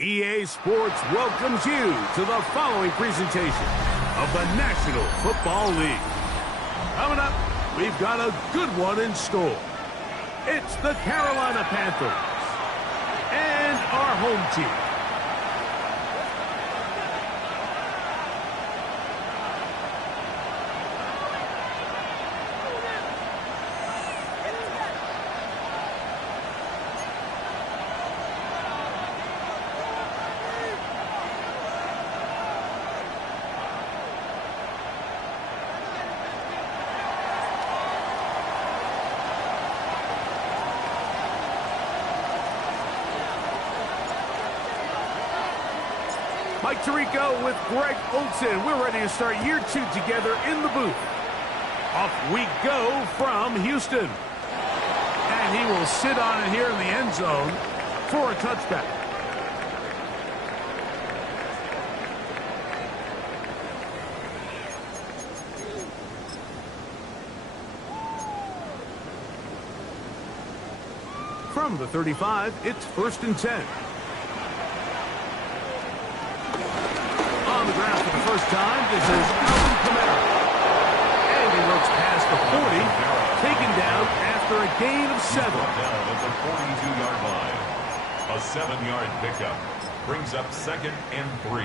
EA Sports welcomes you to the following presentation of the National Football League. Coming up, we've got a good one in store. It's the Carolina Panthers and our home team. Mike Tirico with Greg Olsen. We're ready to start year 2 together in the booth. Off we go from Houston. And he will sit on it here in the end zone for a touchback. From the 35, it's 1st and 10. On the ground for the first time, this is Alvin Kamara. And he looks past the 40, taken down after a gain of 7. Down at the 42-yard line. A 7-yard pickup brings up 2nd and 3.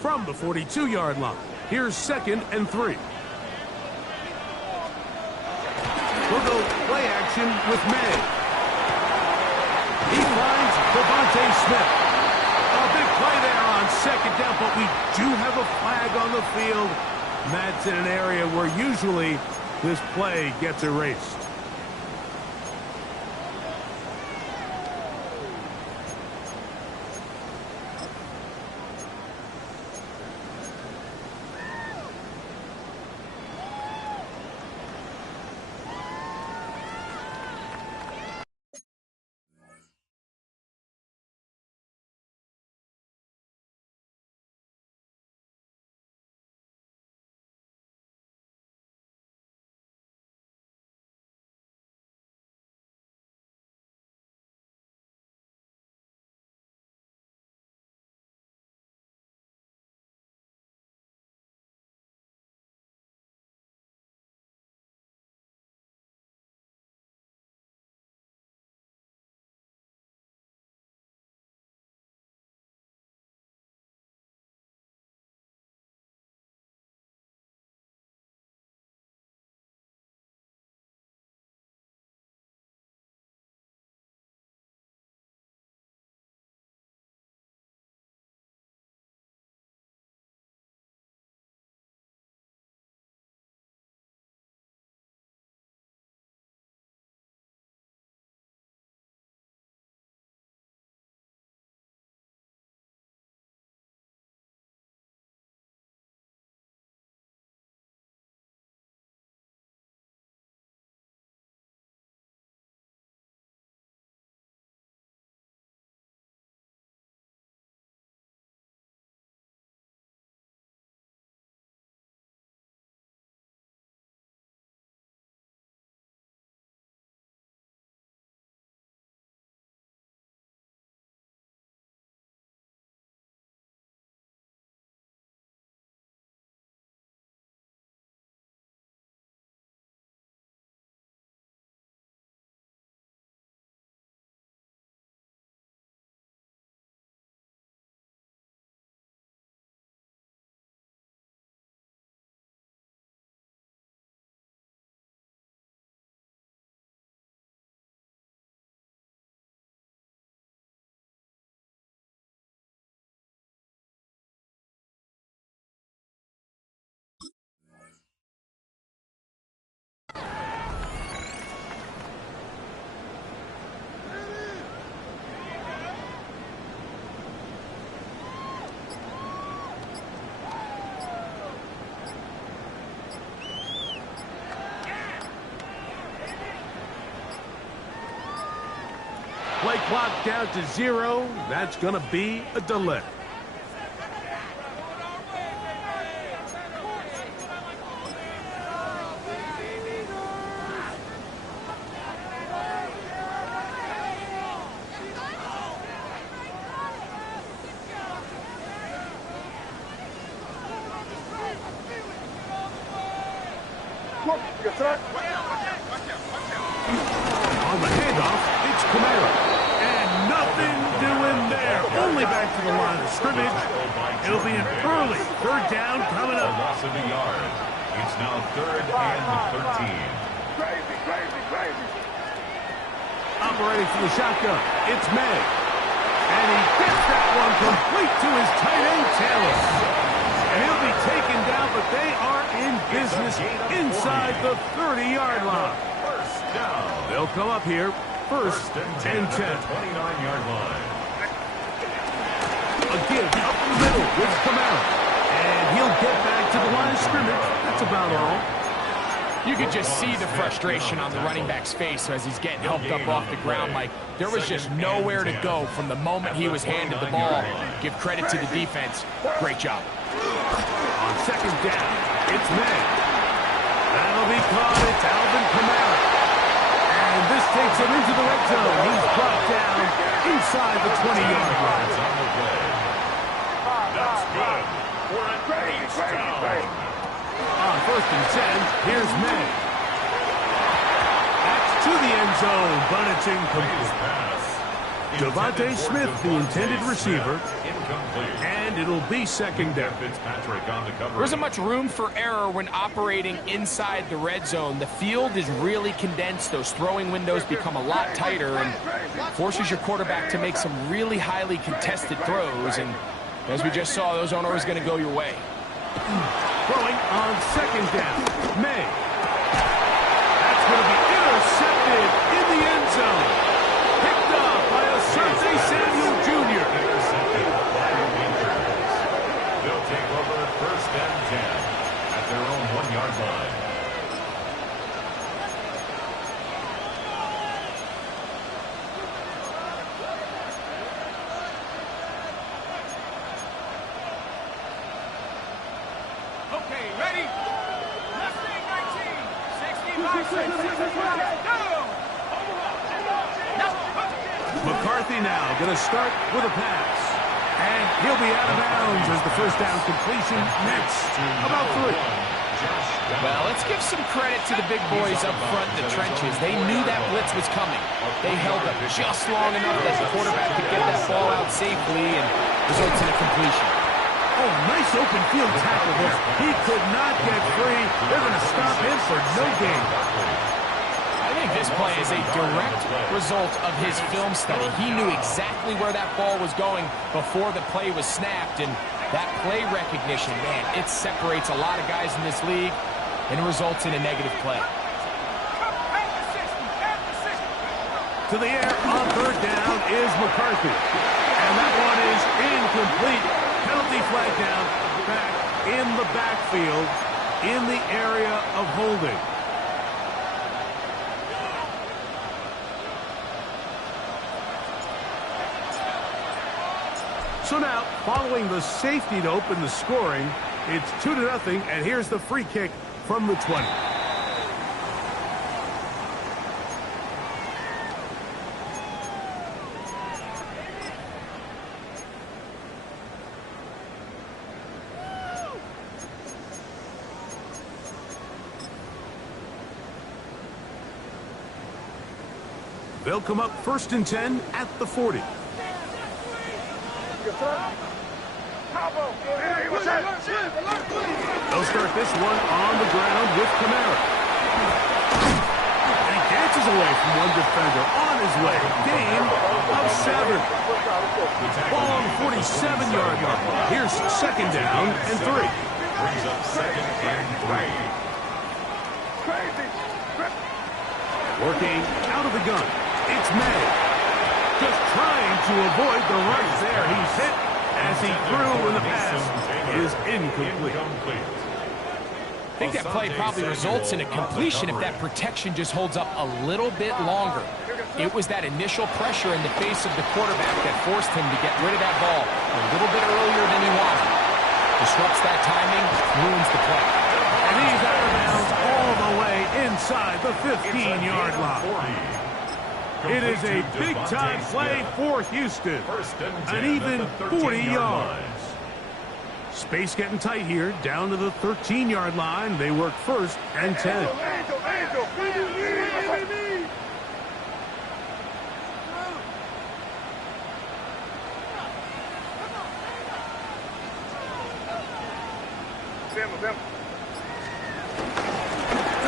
From the 42-yard line, here's 2nd and 3. We'll go play action with May. He finds Devontae Smith. A big play there on 2nd down, but we do have a flag on the field. And that's in an area where usually this play gets erased. Play clock down to 0. That's going to be a delay. On the handoff, it's Camara. And nothing doing there. Only back to the line of scrimmage. It'll be an early third down coming up. A loss of a yard. It's now 3rd and 13. Operating from the shotgun, it's May. And he gets that one complete to his tight end, Taylor. And he'll be taken down, but they are in business inside the 30-yard line. First down. They'll come up here, first and 10. 29-yard line. A give up the middle with Camara. And he'll get back to the line of scrimmage. That's about all. You could just see the frustration on the running back's face as he's getting helped up off the ground. Like, there was just nowhere to go from the moment he was handed the ball. Give credit to the defense. Great job. On second down, it's May. That'll be caught. It's Alvin Kamara. And this takes him into the red zone. He's brought down inside the 20-yard line. That's good for a great down. On first and 10, here's May. That's to the end zone, but it's incomplete. Devontae Smith, the intended receiver, and it'll be second down. There isn't much room for error when operating inside the red zone. The field is really condensed. Those throwing windows become a lot tighter and forces your quarterback to make some really highly contested throws. And as we just saw, those aren't always going to go your way. Throwing on second down, May. That's going to be intercepted in the end zone. Picked up by Asante Samuel Jr. They'll take over first and 10 at their own 1-yard line. Okay, ready? Left wing 19, 65, 6, go! McCarthy now going to start with a pass. And he'll be out of bounds as the first down completion next. About 3. Well, let's give some credit to the big boys up front in the trenches. They knew that blitz was coming. They held up just long enough that the quarterback could get that ball out safely and results in a completion. Oh, nice open field tackle there. He could not get free. They're going to stop him for no gain. I think this play is a direct result of his film study. He knew exactly where that ball was going before the play was snapped, and that play recognition, man, it separates a lot of guys in this league and results in a negative play. To the air on third down is McCarthy. And that one is incomplete. Penalty flag down, back in the backfield, in the area of holding. So now, following the safety to open the scoring, it's 2-0, and here's the free kick from the 20. They'll come up first and 10 at the 40. They'll start this one on the ground with Camara. And he dances away from one defender on his way. Gain of 7. Ball on the 47-yard line. Here's second down and 3. Brings up second and 3. Working out of the gun. It's May. Just trying to avoid the rush there. He's hit as he threw, and the pass is incomplete. think that play probably results in a completion if that protection just holds up a little bit longer. It was that initial pressure in the face of the quarterback that forced him to get rid of that ball a little bit earlier than he wanted. Disrupts that timing, ruins the play. And he's out of bounds all the way inside the 15-yard line. It is a big-time play for Houston. An even 40 yards. Space getting tight here, down to the 13-yard line. They work 1st and 10.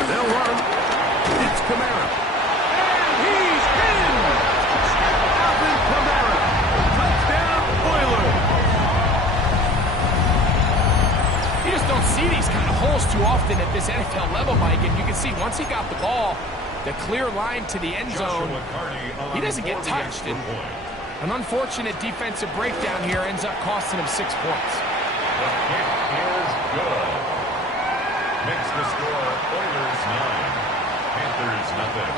They'll run. It's Kamara. And he's in! Alvin Kamara. Touchdown, Oilers. You just don't see these kind of holes too often at this NFL level, Mike. And you can see once he got the ball, the clear line to the end zone, he doesn't get touched. And an unfortunate defensive breakdown here ends up costing him 6 points. The kick is good. Makes the score Oilers 9, Panthers nothing.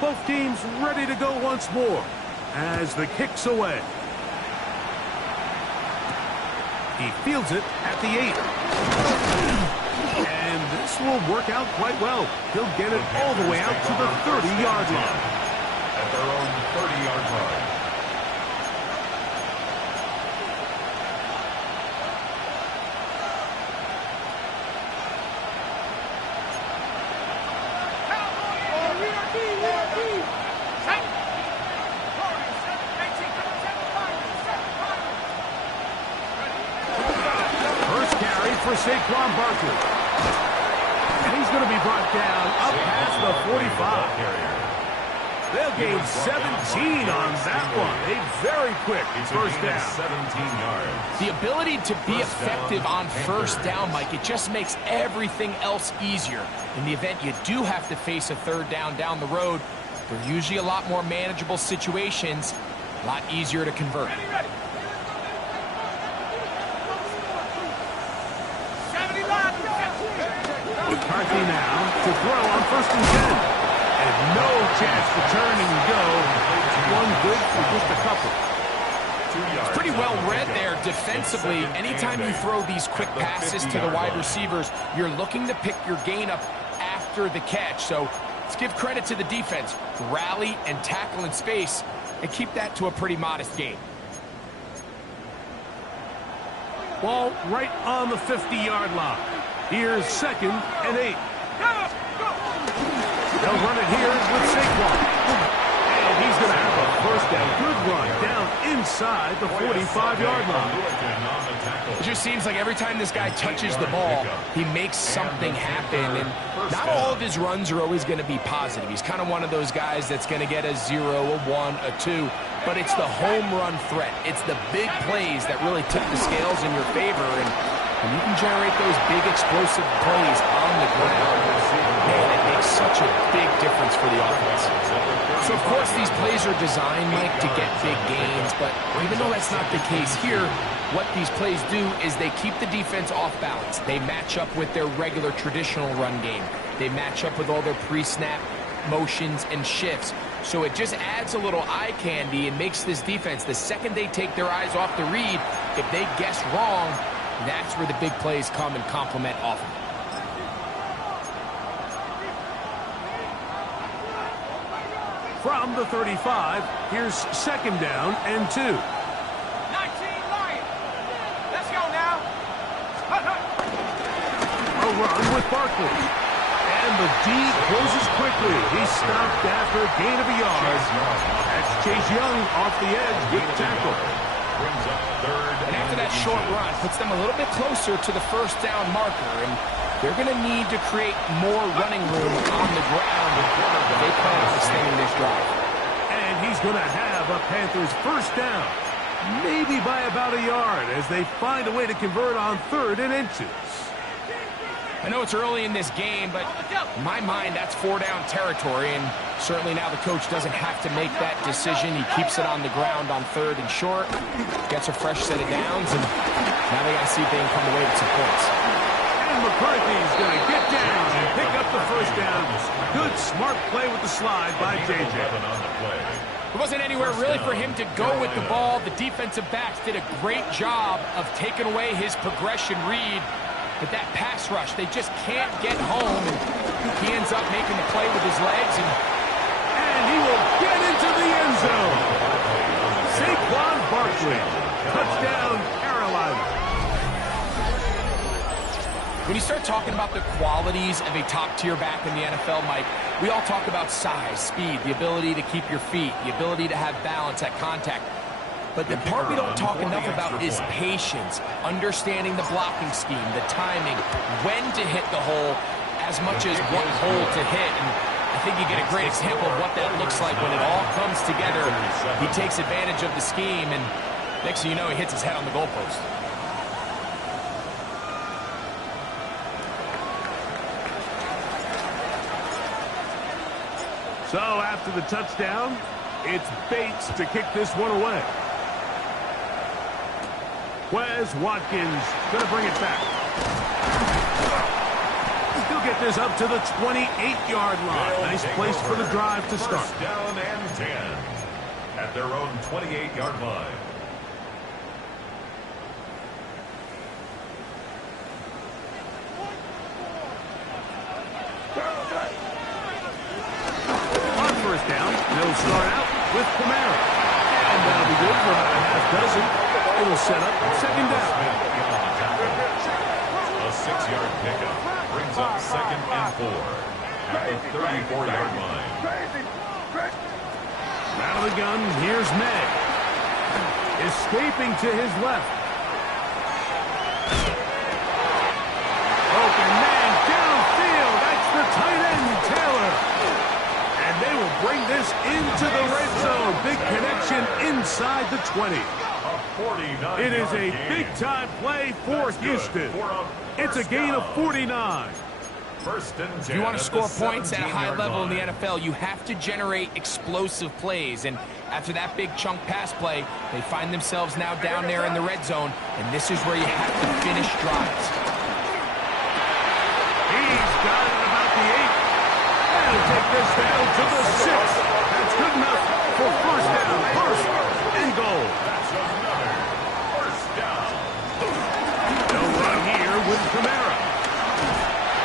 Both teams ready to go once more as the kick's away. He fields it at the 8. And this will work out quite well. He'll get it all the way out to the 30-yard line. At their own 30-yard line. First carry for Saquon Barkley. And he's going to be brought down up past the 45. They'll gain 17 on that one. A very quick first down. 17 yards. The ability to be effective on first down, Mike, it just makes everything else easier. In the event you do have to face a third down the road, they're usually a lot more manageable situations, a lot easier to convert. McCarthy now to throw on 1st and 10. And no chance to turn and go. One good for just a couple. It's pretty well read there defensively. Anytime you throw these quick passes to the wide receivers, you're looking to pick your gain up after the catch. So let's give credit to the defense. Rally and tackle in space and keep that to a pretty modest gain. Ball right on the 50-yard line. Here's 2nd and 8. They'll run it here with Saquon. And he's going to have a first down. Good run down inside the 45-yard line. It just seems like every time this guy touches the ball, he makes something happen. And not all of his runs are always going to be positive. He's kind of one of those guys that's going to get a 0, a 1, a 2. But it's the home run threat. It's the big plays that really tip the scales in your favor. And when you can generate those big explosive plays on the ground, man, it makes such a big difference for the offense. So, of course, these plays are designed, Mike, to get big gains. But even though that's not the case here, what these plays do is they keep the defense off balance. They match up with their regular traditional run game. They match up with all their pre-snap motions and shifts. So it just adds a little eye candy and makes this defense, the second they take their eyes off the read, if they guess wrong, that's where the big plays come and complement often. From the 35, here's 2nd down and 2. 19 Lions. Let's go now. A run with Barkley. And the D closes quickly. He's stopped after a gain of a yard. That's Chase Young off the edge. Good tackle. Brings up 3rd. And after that short run, puts them a little bit closer to the first down marker. And they're going to need to create more running room on the ground if they plan on extending this drive. And he's going to have a Panthers first down. Maybe by about a yard as they find a way to convert on 3rd and inches. I know it's early in this game, but in my mind, that's 4-down territory, and certainly now the coach doesn't have to make that decision. He keeps it on the ground on 3rd and short, gets a fresh set of downs, and now they got to see if they can come away with some points. And McCarthy's going to get down and pick up the first down. Good, smart play with the slide by J.J. It wasn't anywhere really for him to go with the ball. The defensive backs did a great job of taking away his progression read. But that pass rush, they just can't get home. And he ends up making the play with his legs. And he will get into the end zone. Saquon Barkley. Touchdown, Carolina. When you start talking about the qualities of a top-tier back in the NFL, Mike, we all talk about size, speed, the ability to keep your feet, the ability to have balance at contact. But the part we don't talk enough about is patience, understanding the blocking scheme, the timing, when to hit the hole, as much as what hole to hit. And I think you get a great example of what that looks like when it all comes together. He takes advantage of the scheme, and next thing you know, he hits his head on the goalpost. So after the touchdown, it's Bates to kick this one away. Wes Watkins going to bring it back. He'll get this up to the 28-yard line. Nice place for the drive to start. First down and 10 at their own 28-yard line. On first down, they'll start out with Kamara. And that'll be good for about a half dozen. It'll set up second down. A 6-yard pickup brings up 2nd and 4 at the 34-yard line. Out of the gun, here's May. Escaping to his left. Open man downfield. That's the tight end, Taylor. And they will bring this into the red zone. Big connection inside the 20. It is a big-time play for Houston. It's a gain of 49. If you want to score points at a high level in the NFL, you have to generate explosive plays. And after that big chunk pass play, they find themselves now down there in the red zone. And this is where you have to finish drives. He's got it about the 8. And he'll take this down to the 6. That's good enough for first down. First and goal. With Kamara.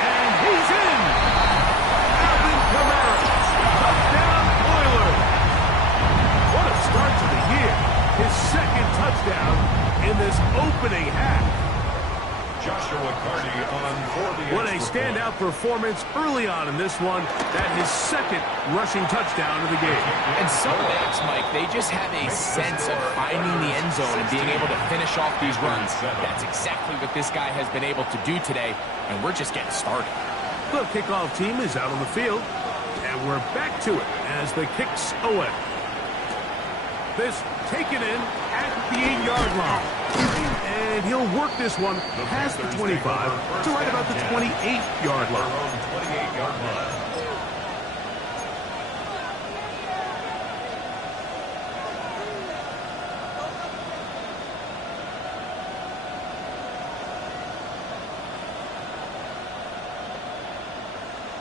And he's in. Alvin Kamara. Touchdown, Oilers. What a start to the year. His second touchdown in this opening half. Joshua Carney on for the What a standout performance early on in this one. That his second rushing touchdown of the game. And some backs, Mike, they just have a sense of finding the end zone and being able to finish off these runs. That's exactly what this guy has been able to do today, and we're just getting started. The kickoff team is out on the field, and we're back to it as the kicks away. This taken in at the 8-yard line. And he'll work this one past the 25 to right about the 28-yard line.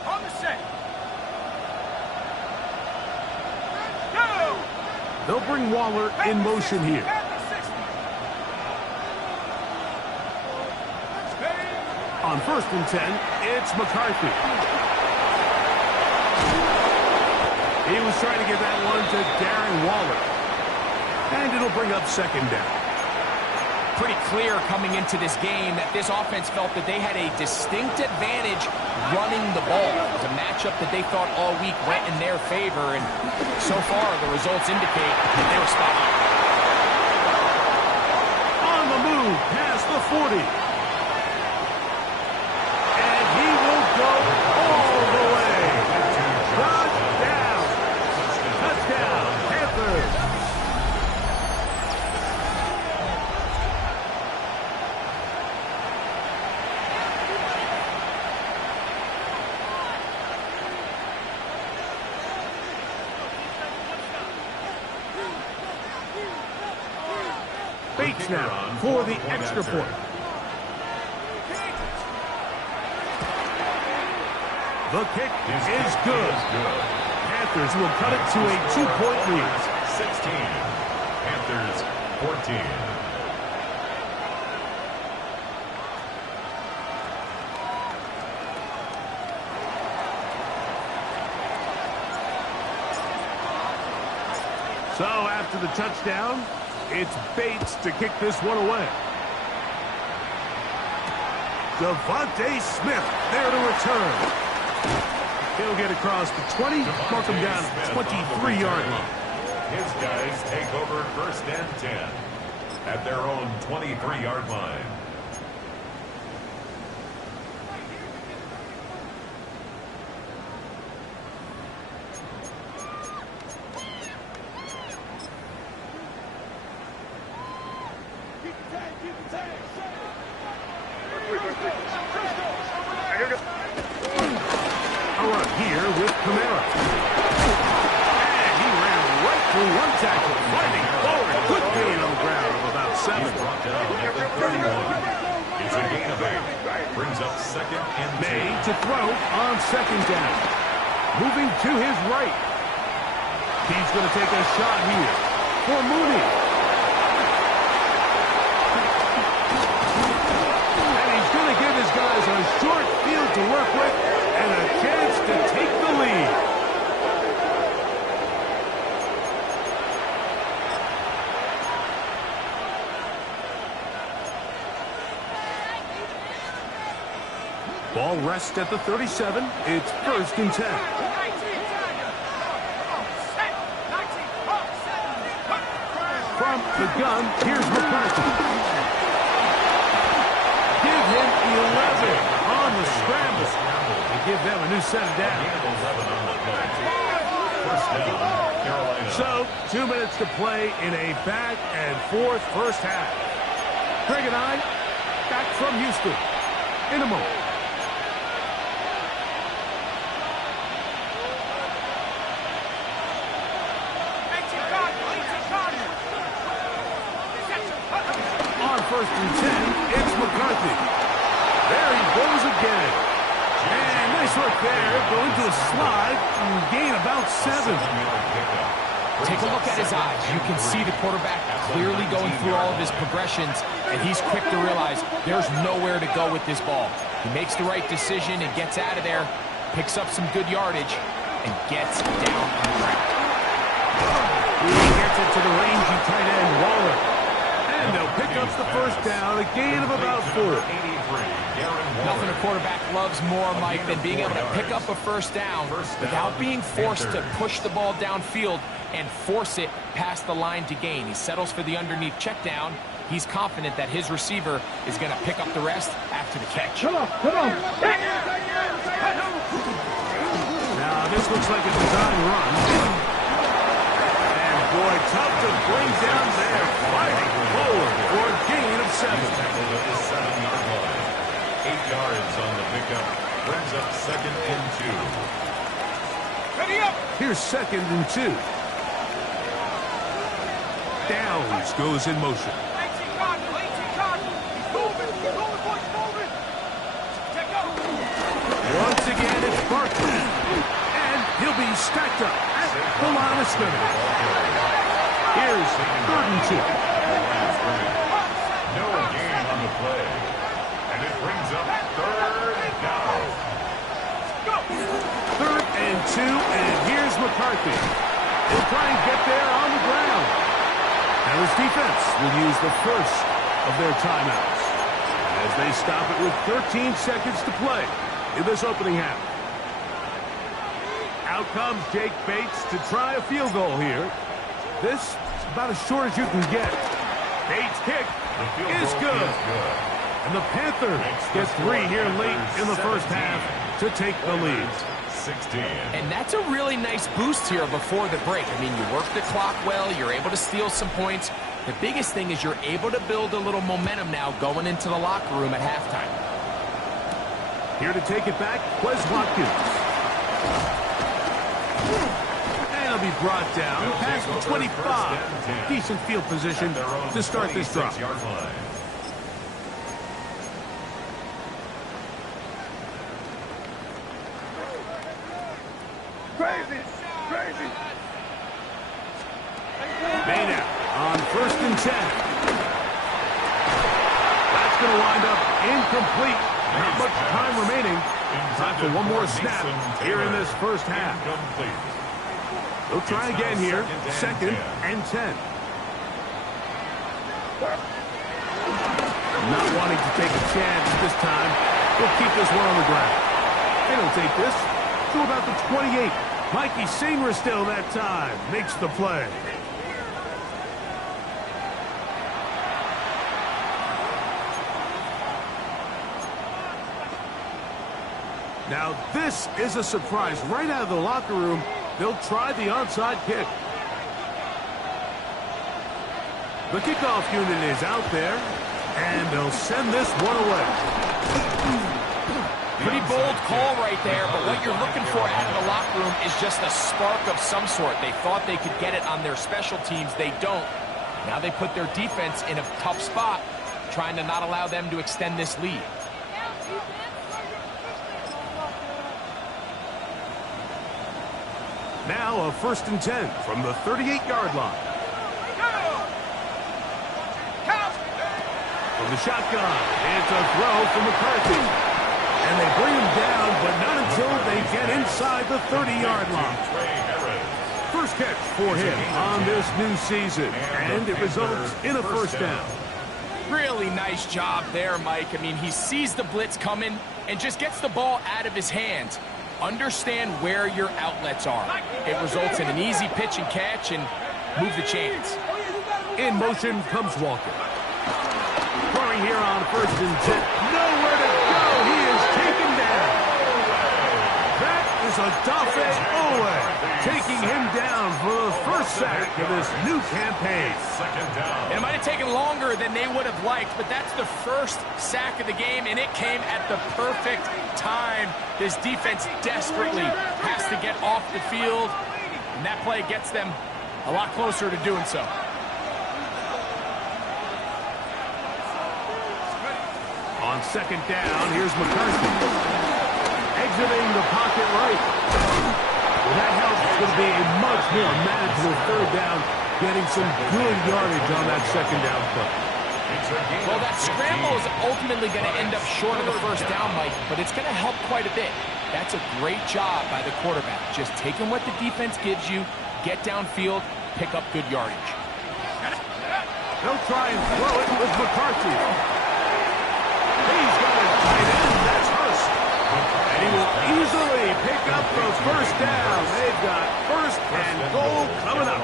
On the set. Go! They'll bring Waller in motion here. On 1st and 10, it's McCarthy. He was trying to get that one to Darren Waller. And it'll bring up second down. Pretty clear coming into this game that this offense felt that they had a distinct advantage running the ball. It was a matchup that they thought all week went in their favor, and so far the results indicate that they were spot on. On the move past the 40. Go all the way. Touchdown. Touchdown, Panthers. snap for the extra point. The kick is good. Panthers will cut it to a 2-point lead. 16. Panthers 14. So after the touchdown, it's Bates to kick this one away. Devontae Smith there to return. He'll get across the 20, mark him down at the 23-yard line. His guys take over 1st and 10 at their own 23-yard line. A run here with Kamara. And he ran right through one tackle, fighting forward. Good gain on the ground of about 7. He's brought down at the 31. It's a gain of 8. Brings up 2nd and 2. Made to throw on 2nd down. Moving to his right. He's going to take a shot here for Mooney. And he's going to give his guys a short field to work with and a chance to take the lead. Ball rests at the 37. It's 1st and 10. From the gun, here's McCarthy. Give him 11 on the scramble. They give them a new set of down. 11 on the play. 1st down, Carolina. So, 2 minutes to play in a back and forth first half. Greg and I, back from Houston in a moment. On 1st and 10, it's McCarthy. There he goes again. And nice work there. Going to a slide and gain about 7. Take a look at his eyes. You can see the quarterback clearly going through all of his progressions, and he's quick to realize there's nowhere to go with this ball. He makes the right decision and gets out of there, picks up some good yardage, and gets down on the ground. He gets it to the rangy tight end, Waller. And they'll pick up the 1st down, a gain of about 4. Nothing a quarterback loves more, Mike, than being able to pick up a 1st down without being forced to push the ball downfield and force it past the line to gain. He settles for the underneath check down. He's confident that his receiver is going to pick up the rest after the catch. Come on. Now, this looks like a design run. And, boy, tough to bring down there. Fighting forward for a gain of 7. 7-yard line. 8 yards on the pickup. Brings up 2nd and 2. Ready up. Here's 2nd and 2. Downs goes in motion. 18 Cardinal. Moving, boys, moving. Take go. Once again, it's Barkley. And he'll be stacked up at the line of scrimmage. Here's 3rd and 2. No gain on the play. And it brings up 3rd down. 3rd and 2, and here's McCarthy. He'll try and get there on the ground. Now his defense will use the first of their timeouts as they stop it with 13 seconds to play in this opening half. Out comes Jake Bates to try a field goal here. This is about as short as you can get. Bates' kick is good. And the Panthers get 3 here late in the first half to take the lead. 16. And that's a really nice boost here before the break. I mean, you work the clock well, you're able to steal some points. The biggest thing is you're able to build a little momentum now going into the locker room at halftime. Here to take it back, Wes Watkins. And a to be brought down past the 25. Decent field position to start this drive. Crazy! Crazy! Maynard on 1st and 10. That's going to wind up incomplete. Not much time remaining. Time for one more snap here in this first half. They'll try again here. 2nd and 10. Not wanting to take a chance this time. We'll keep this one on the ground. They don't take this to about the 28. Mikey Seymour still that time makes the play. Now this is a surprise. Right out of the locker room, they'll try the onside kick. The kickoff unit is out there, and they'll send this one away. Pretty bold call right there, but what you're looking for out of the locker room is just a spark of some sort. They thought they could get it on their special teams. They don't. Now they put their defense in a tough spot, trying to not allow them to extend this lead. Now a 1st and 10 from the 38-yard line. From the shotgun, it's a throw from McCarthy. And they bring him down, but not until they get inside the 30-yard line. First catch for him on this new season, and it results in a 1st down. Really nice job there, Mike. I mean, he sees the blitz coming and just gets the ball out of his hands. Understand where your outlets are. It results in an easy pitch and catch and move the chains. In motion comes Walker. Throwing here on 1st and 10. Nowhere to go. He is taken down. That is Odafe Owe taking him down for the 1st sack of this new campaign. It might have taken longer than they would have liked, but that's the 1st sack of the game, and it came at the perfect time. This defense desperately has to get off the field, and that play gets them a lot closer to doing so. On 2nd down, here's McCarthy. Exiting the pocket right. Well, that helps. It's going to be a much more manageable 3rd down, getting some good yardage on that 2nd down play. Well, that scramble is ultimately going to end up short of the 1st down, Mike, but it's going to help quite a bit. That's a great job by the quarterback. Just taking what the defense gives you, get downfield, pick up good yardage. They'll try and throw it with McCarthy. He's got a tight end. That's Hurst. And he will easily pick up the 1st down. They've got 1st and goal coming up.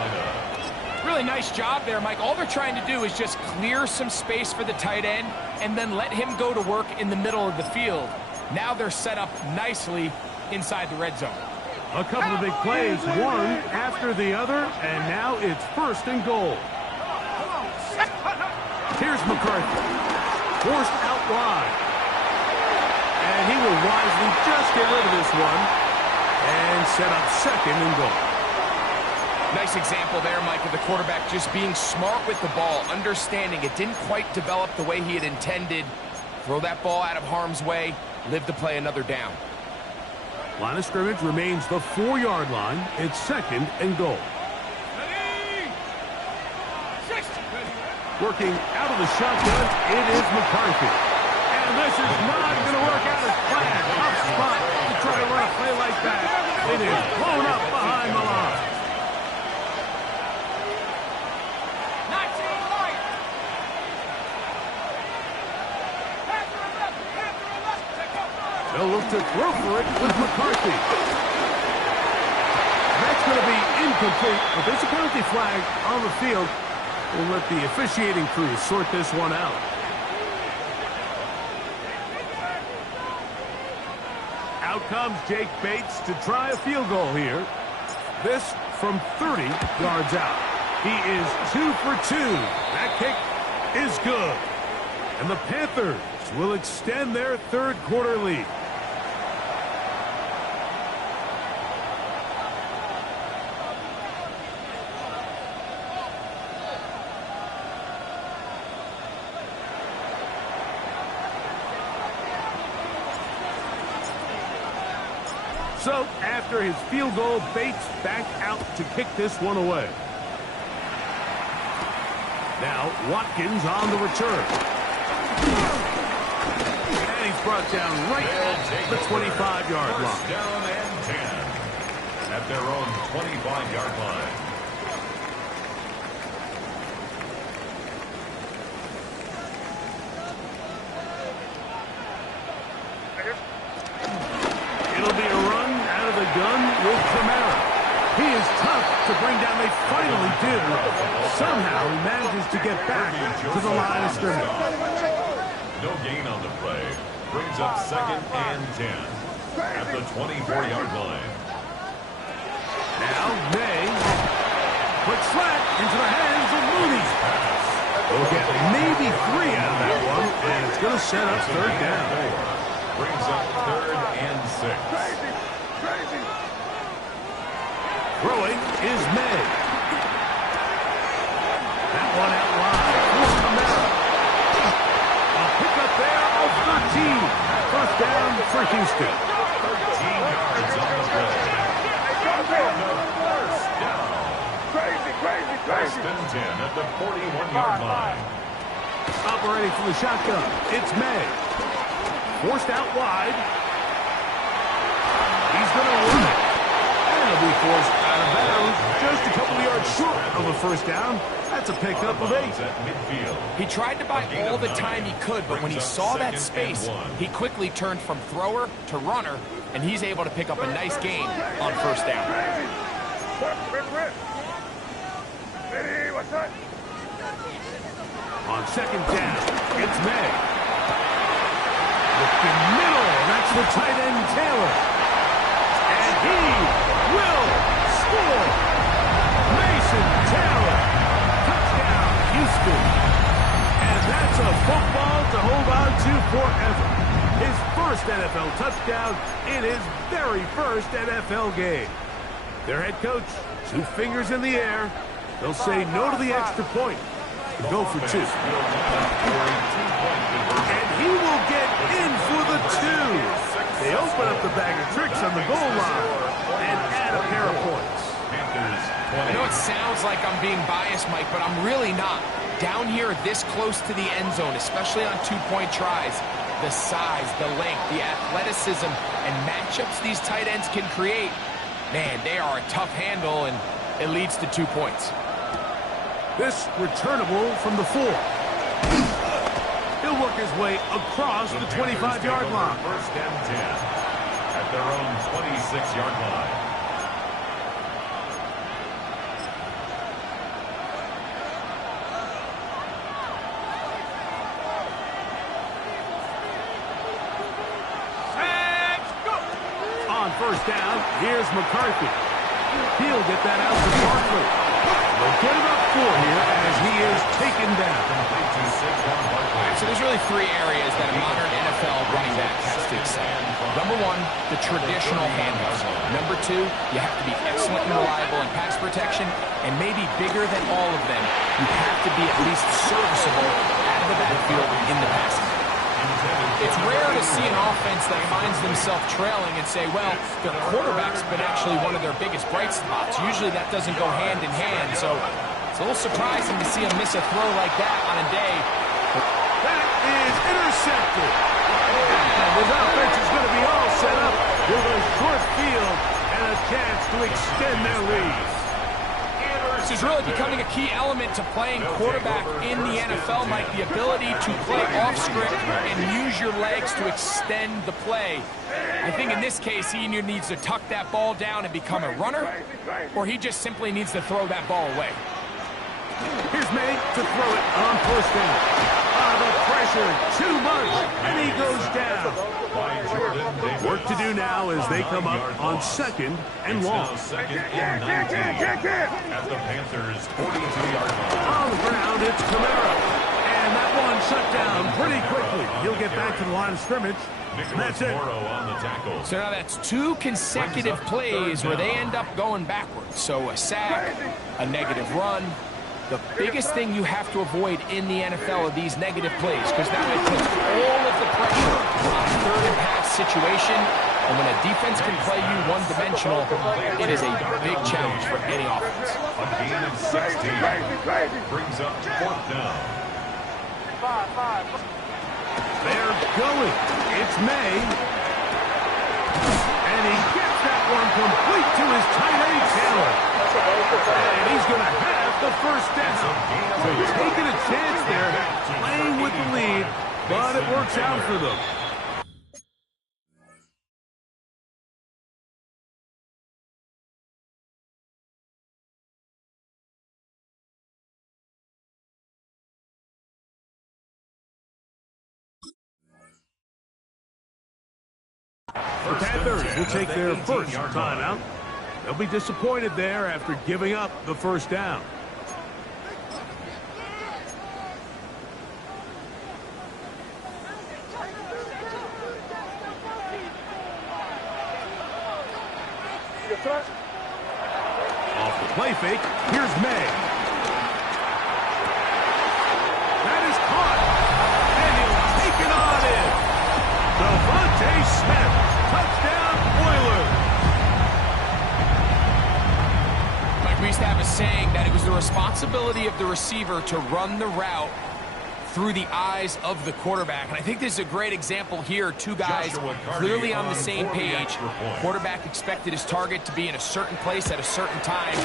Really nice job there, Mike. All they're trying to do is just clear some space for the tight end and then let him go to work in the middle of the field. Now they're set up nicely inside the red zone. A couple of big plays, one after the other, and now it's 1st and goal. Here's McCarthy. Forced out wide. And he will wisely just get rid of this one and set up 2nd and goal. Nice example there, Mike, of the quarterback just being smart with the ball, understanding it didn't quite develop the way he had intended. Throw that ball out of harm's way, live to play another down. Line of scrimmage remains the 4-yard line. It's 2nd and goal. Working out of the shotgun, it is McCarthy. And this is not going to work out as planned. Tough spot to try to run a play like that. It is blown up behind the line. They'll look to throw for it with McCarthy. That's going to be incomplete, but there's a penalty flag on the field. We'll let the officiating crew sort this one out. Out comes Jake Bates to try a field goal here. This from 30 yards out. He is 2 for 2. That kick is good. And the Panthers will extend their 3rd quarter lead. So, after his field goal, Bates back out to kick this one away. Now, Watkins on the return. And he's brought down right at the 25-yard line. First down and 10 at their own 25-yard line. It'll be a run out of the gun with Camara. He is tough to bring down. They finally do. Somehow he manages to get back to the line of scrimmage. No gain on the play. Brings up second and 10 at the 24-yard line. Now May. Quick slant into the hands of Mooney. We'll get maybe 3 out of that one, and it's going to set up third down. Brings up third and 6. Throwing is May. That one out wide for Camara. A pickup there of 13. First down for Houston. 13 yards on the play. First down. First and 10 at the 41-yard line. Operating from the shotgun. It's May. Forced out wide. He's going to run it. And he'll be forced out of bounds. Just a couple of yards short of a first down. That's a pickup of 8. At midfield. He tried to buy all the time he could, but when he saw that space, he quickly turned from thrower to runner, and he's able to pick up a nice gain on first down. On second down, it's May. Looking middle, that's the tight end Taylor. And he will score. Mason Taylor. Touchdown, Houston. And that's a football to hold on to forever. His first NFL touchdown in his very first NFL game. Their head coach, 2 fingers in the air. They'll say no to the extra point and go for 2. And he will get in for the 2. They open up the bag of tricks on the goal line and add a pair of points. I know it sounds like I'm being biased, Mike, but I'm really not. Down here this close to the end zone, especially on 2-point tries, the size, the length, the athleticism, and matchups these tight ends can create, man, they are a tough handle, and it leads to 2 points. This returnable from the 4. He'll work his way across the 25-yard line. First and 10 at their own 26-yard line. On first down, here's McCarthy. He'll get that out to Barkley. They'll get him up 4 here as he is taken down. So there's really 3 areas that a modern NFL running back has to excel. Number 1, the traditional handoffs. Number 2, you have to be excellent and reliable in pass protection, and maybe bigger than all of them, you have to be at least serviceable out of the backfield in the passing. It's rare to see an offense that finds themselves trailing and say, well, their quarterback's been actually one of their biggest bright spots. Usually that doesn't go hand in hand, so it's a little surprising to see him miss a throw like that on a day. That is intercepted. And his offense is going to be all set up with a short field and a chance to extend their lead. This is really becoming a key element to playing quarterback in the NFL, Mike, the ability to play off script and use your legs to extend the play. I think in this case, he either needs to tuck that ball down and become a runner, or he just simply needs to throw that ball away. Here's May to throw it on first down. The pressure, too much, and he goes down. Work to do now as they come up on second and long. Second and 19 at the Panthers' 42-yard line. On the ground, it's Camara. And that one shut down pretty quickly. He'll get back to the line of scrimmage. That's it. On the tackle. So now that's 2 consecutive plays where they end up going backwards. So a sack, a negative run. The biggest thing you have to avoid in the NFL are these negative plays, because now it puts all of the pressure on a third and pass situation, And when a defense can play you one-dimensional, it is a big challenge for any offense. A gain of 16 brings up 4th down. They're going. It's May. And he gets that one complete to his tight end Taylor. And he's going to have the first down. So taking a chance there, playing with the lead, but it works out for them. The Panthers will take their first timeout. They'll be disappointed there after giving up the first down. Off the play fake, here's May. That is caught. And he'll take it on in. Devontae Smith, touchdown Oilers. Like we used to have a saying that it was the responsibility of the receiver to run the route through the eyes of the quarterback. And I think this is a great example here. Two guys clearly on the same page. Quarterback expected his target to be in a certain place at a certain time.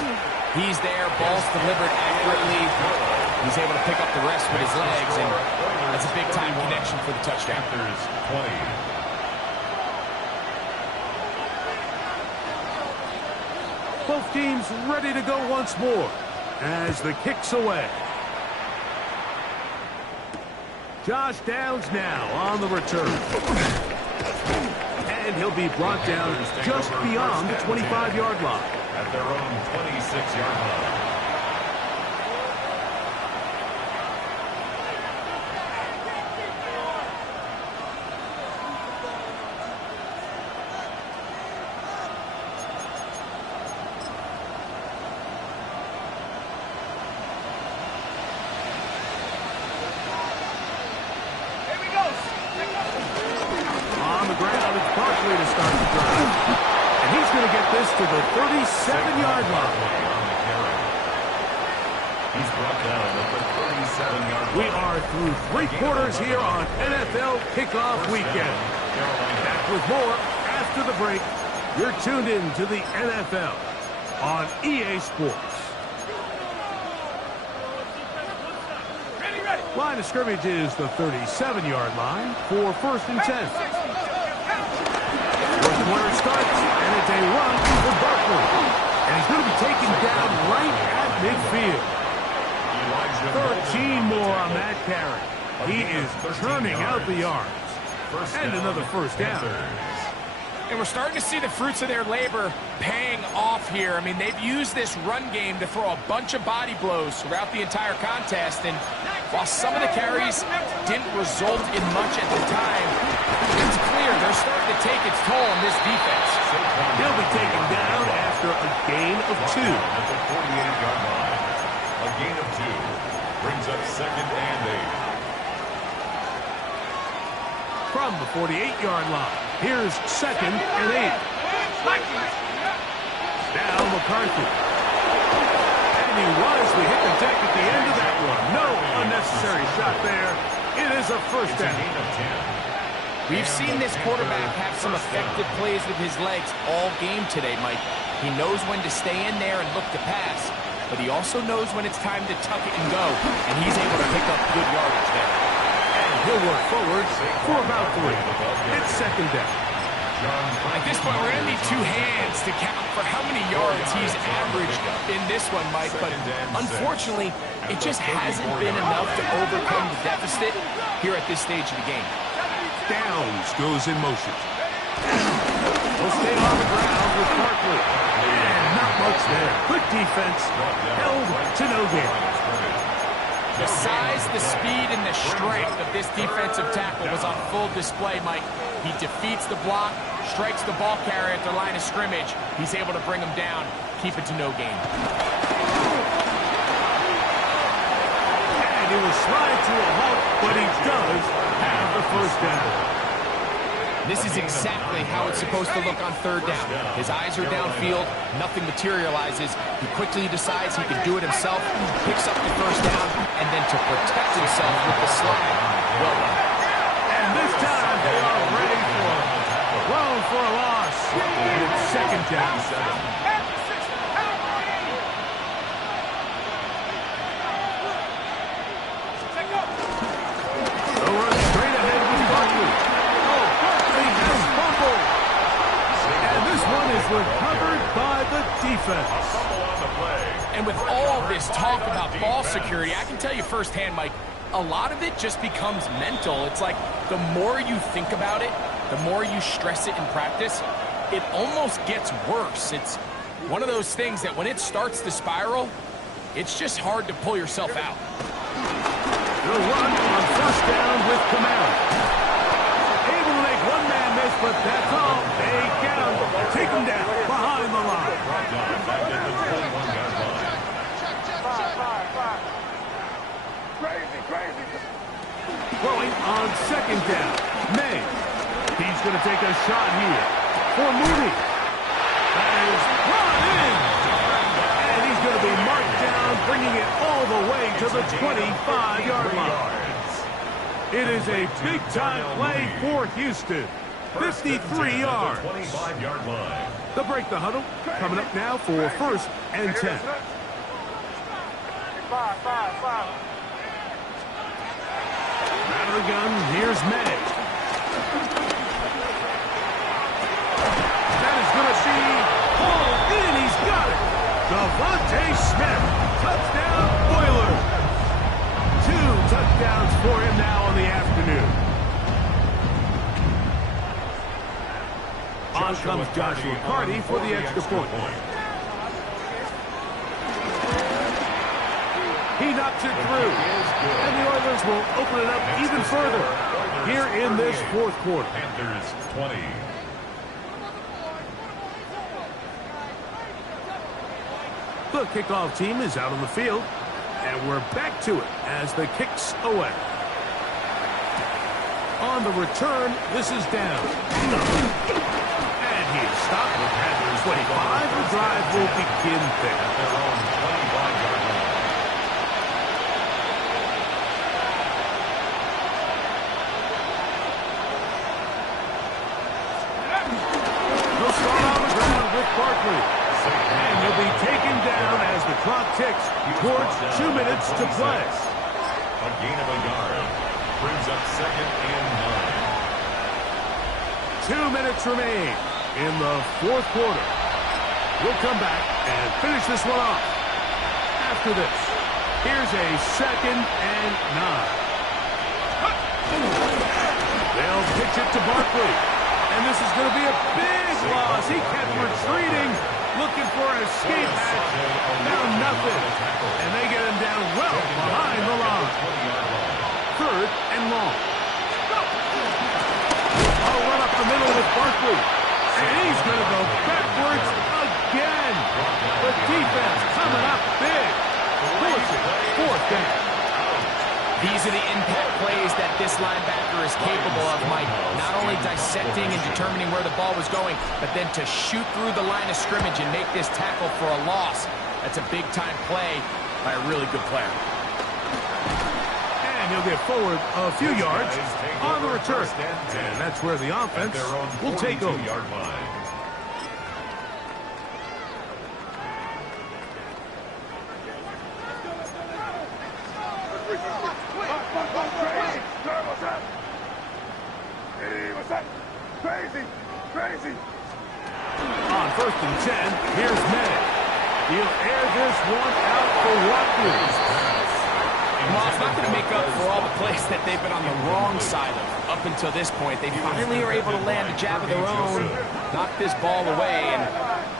He's there, ball's delivered accurately. He's able to pick up the rest with his legs, and that's a big-time connection for the touchdown. Panthers 20. Both teams ready to go once more as the kick's away. Josh Downs now on the return. And he'll be brought down just beyond the 25-yard line. At their own 26-yard line. To the 37-yard line. He's brought down at the 37-yard line. We are through 3 quarters here on NFL Kickoff Weekend. Back with more after the break. You're tuned in to the NFL on EA Sports. Line of scrimmage is the 37-yard line for 1st and 10. Quarter starts, and it's a run for Barkley. And he's going to be taken down right at midfield. 13 more on that carry. He is turning out the yards. And another first down. And we're starting to see the fruits of their labor paying off here. I mean, they've used this run game to throw a bunch of body blows throughout the entire contest. And while some of the carries didn't result in much at the time, it's clear they're starting to take its toll on this defense. He'll be taken down after a gain of 2. At the 48-yard line. A gain of 2 brings up 2nd and 8. From the 48-yard line, here's 2nd and 8. Now McCarthy. And he wisely hit the deck at the end of that one. No unnecessary shot there. It is a first down. Gain of 10. We've seen this quarterback have some effective plays with his legs all game today, Mike. He knows when to stay in there and look to pass, but he also knows when it's time to tuck it and go, and he's able to pick up good yardage there. And he'll work forward for about 3. It's 2nd down. At this point, we're going to need 2 hands to count for how many yards he's averaged in this one, Mike, but unfortunately, it just hasn't been enough to overcome the deficit here at this stage of the game. Downs goes in motion. Will stay on the ground with Barkley. And not much there. Good defense. Held to no gain. The size, the speed, and the strength of this defensive tackle was on full display, Mike. He defeats the block, strikes the ball carrier at the line of scrimmage. He's able to bring him down, keep it to no gain. And he will slide to a halt, but he does have the first down. This is exactly how it's supposed to look on third down. His eyes are downfield, nothing materializes. He quickly decides he can do it himself, picks up the first down, and then to protect himself with the slide. Well done. And this time they are ready for it. Thrown for a loss. It's second down. They'll run straight ahead with Barkley. Oh, Barkley has fumbled. And this one is recovered by the defense. And with all this talk about ball security, I can tell you firsthand, Mike, a lot of it just becomes mental. It's like the more you think about it, the more you stress it in practice, it almost gets worse. It's one of those things that when it starts to spiral, it's just hard to pull yourself out. They'll run on first down with Kamara. Able to make one man miss, but that's all. They get him. Take him down behind the line. Crazy. Throwing on second down. May. He's going to take a shot here for Mooney. That is brought in. And he's going to be marked down, bringing it all the way to the 25-yard line. It is a big-time play for Houston. 53 yards. 25-yard line. They'll break the huddle. Coming up now for first and 10. Out of the gun, here's May. That is going to be pulled in. He's got it. Devontae Smith. Touchdown, Oilers. 2 touchdowns for him now in the afternoon. On comes Joshua Carty for the extra point. He knocks it through. And the Oilers will open it up even further here in this fourth quarter. Panthers 20. The kickoff team is out on the field. And we're back to it as the kick's away. On the return, this is down. And he is stopped with Panthers 25. The drive will begin there. Their own 25-yard line. He'll start on the ground with Barkley. And he'll be taken down as the clock ticks towards 2 minutes to play. A gain of a yard. Brings up second and 9. 2 minutes remain in the fourth quarter. We'll come back and finish this one off. After this, here's a second and 9. They'll pitch it to Barkley. And this is going to be a big loss. He kept retreating, looking for an escape hatch. Found nothing. And they get him down well behind the line. Third and long. I'll run up the middle with Barkley. And he's going to go backwards again. The defense coming up big. Forcing fourth down. These are the impact plays that this linebacker is capable of, Mike. Not only dissecting and determining where the ball was going, but then to shoot through the line of scrimmage and make this tackle for a loss. That's a big-time play by a really good player. And he'll get forward a few yards on the return. And that's where the offense will take over. Crazy. On first and 10, here's May. He'll air this one out for Watkins. Well, it's not going to make up for all the plays that they've been on the wrong side of up until this point. They finally are able to land a jab of their own, knock this ball away, and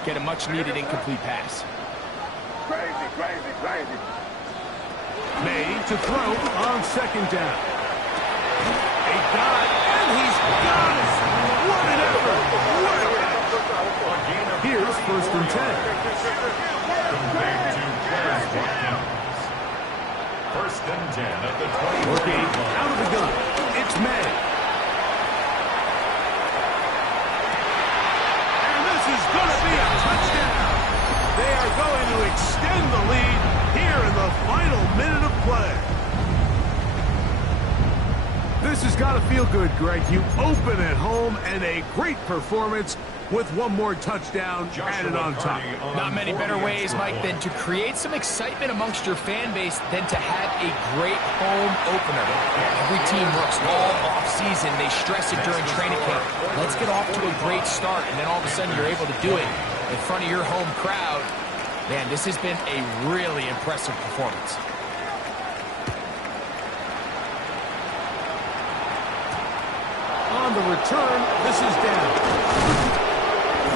get a much-needed incomplete pass. Crazy. May to throw on second down. A dive, and he's got it! What an effort! Here's first and 10. First and 10 at the 20. Working out of the gun. It's May. This has got to feel good, Greg. You open at home and a great performance with one more touchdown added on top. Not many better ways, Mike, than to create some excitement amongst your fan base than to have a great home opener. Every team works all off-season. They stress it during training camp. Let's get off to a great start, and then all of a sudden you're able to do it in front of your home crowd. Man, this has been a really impressive performance. On the return, this is down.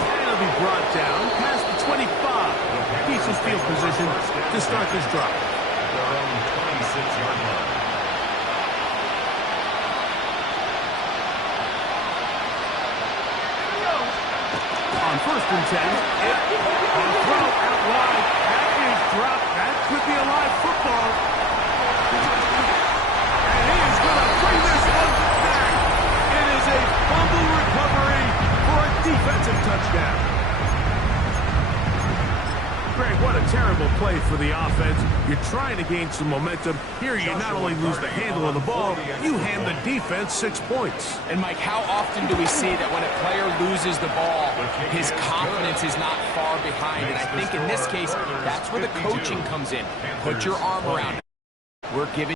And it'll be brought down past the 25. Decent field position to start this drive. Their own 26-yard line. On 1st and 10, a throw out wide. That is dropped. That could be a live football. And he is going to bring this one back. It is a fumble recovery for a defensive touchdown. Greg, what a terrible play for the offense. You're trying to gain some momentum. Here you not only lose the handle of the ball, you hand the defense 6 points. And, Mike, how often do we see that when a player loses the ball, his confidence is not far behind? And I think in this case, that's where the coaching comes in. Put your arm around it. We're giving